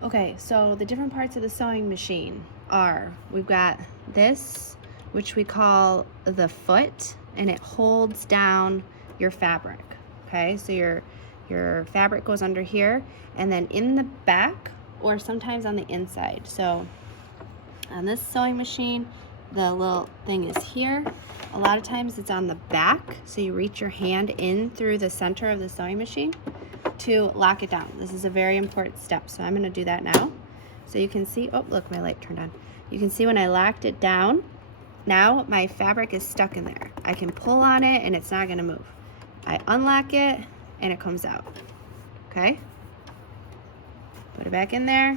Okay, so the different parts of the sewing machine are, we've got this, which we call the foot, and it holds down your fabric. Okay, so your fabric goes under here, and then in the back, or sometimes on the inside. So on this sewing machine, the little thing is here. A lot of times it's on the back, so you reach your hand in through the center of the sewing machine to lock it down. This is a very important step, so I'm going to do that now. So you can see, oh look, my light turned on. You can see when I locked it down, now my fabric is stuck in there. I can pull on it and it's not going to move. I unlock it and it comes out. Okay? Put it back in there.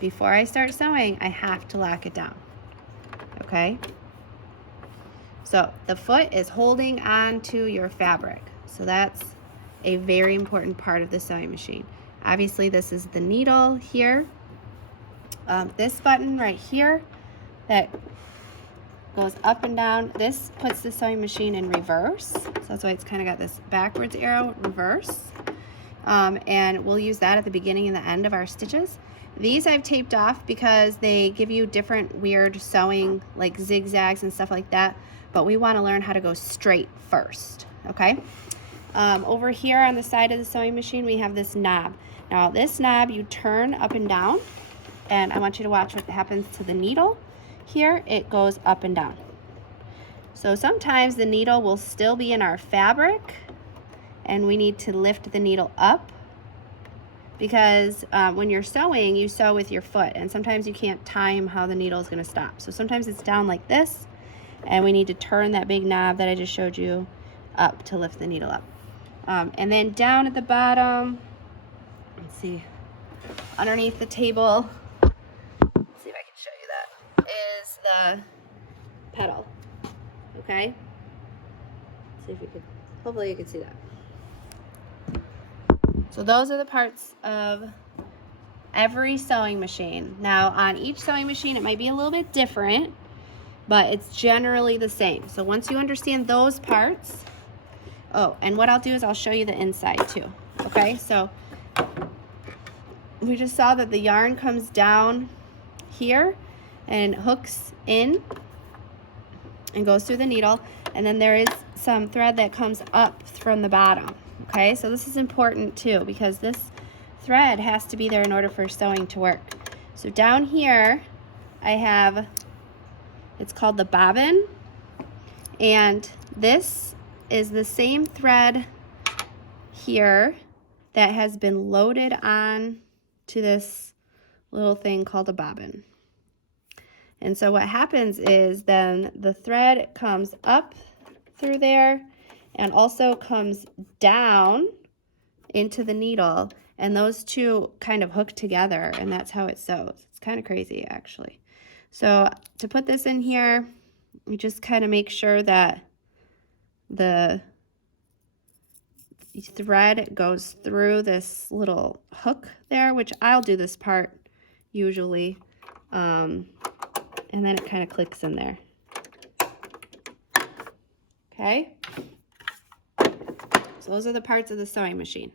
Before I start sewing, I have to lock it down. Okay? So the foot is holding on to your fabric. So that's a very important part of the sewing machine. Obviously, this is the needle here. This button right here that goes up and down, this puts the sewing machine in reverse. So that's why it's kind of got this backwards arrow, reverse. And we'll use that at the beginning and the end of our stitches. These I've taped off because they give you different weird sewing, like zigzags and stuff like that, but we want to learn how to go straight first, okay? Over here on the side of the sewing machine, we have this knob. Now this knob you turn up and down, and I want you to watch what happens to the needle. Here it goes up and down. So sometimes the needle will still be in our fabric and we need to lift the needle up, because when you're sewing, you sew with your foot, and sometimes you can't time how the needle is going to stop. So sometimes it's down like this, and we need to turn that big knob that I just showed you up to lift the needle up. And then down at the bottom, let's see, underneath the table, let's see if I can show you that, is the pedal. Okay? Let's see if you could, hopefully you can see that. So those are the parts of every sewing machine. Now on each sewing machine it might be a little bit different, but it's generally the same. So once you understand those parts, oh, and what I'll do is I'll show you the inside too. Okay, so we just saw that the yarn comes down here and hooks in and goes through the needle, and then there is some thread that comes up from the bottom. Okay, so this is important too, because this thread has to be there in order for sewing to work. So down here I have, it's called the bobbin, and this is the same thread here that has been loaded on to this little thing called a bobbin. And so what happens is then the thread comes up through there and also comes down into the needle, and those two kind of hook together, and that's how it sews. It's kind of crazy actually. So to put this in here, you just kind of make sure that the thread goes through this little hook there, which I'll do this part usually, and then it kind of clicks in there. Okay, so those are the parts of the sewing machine.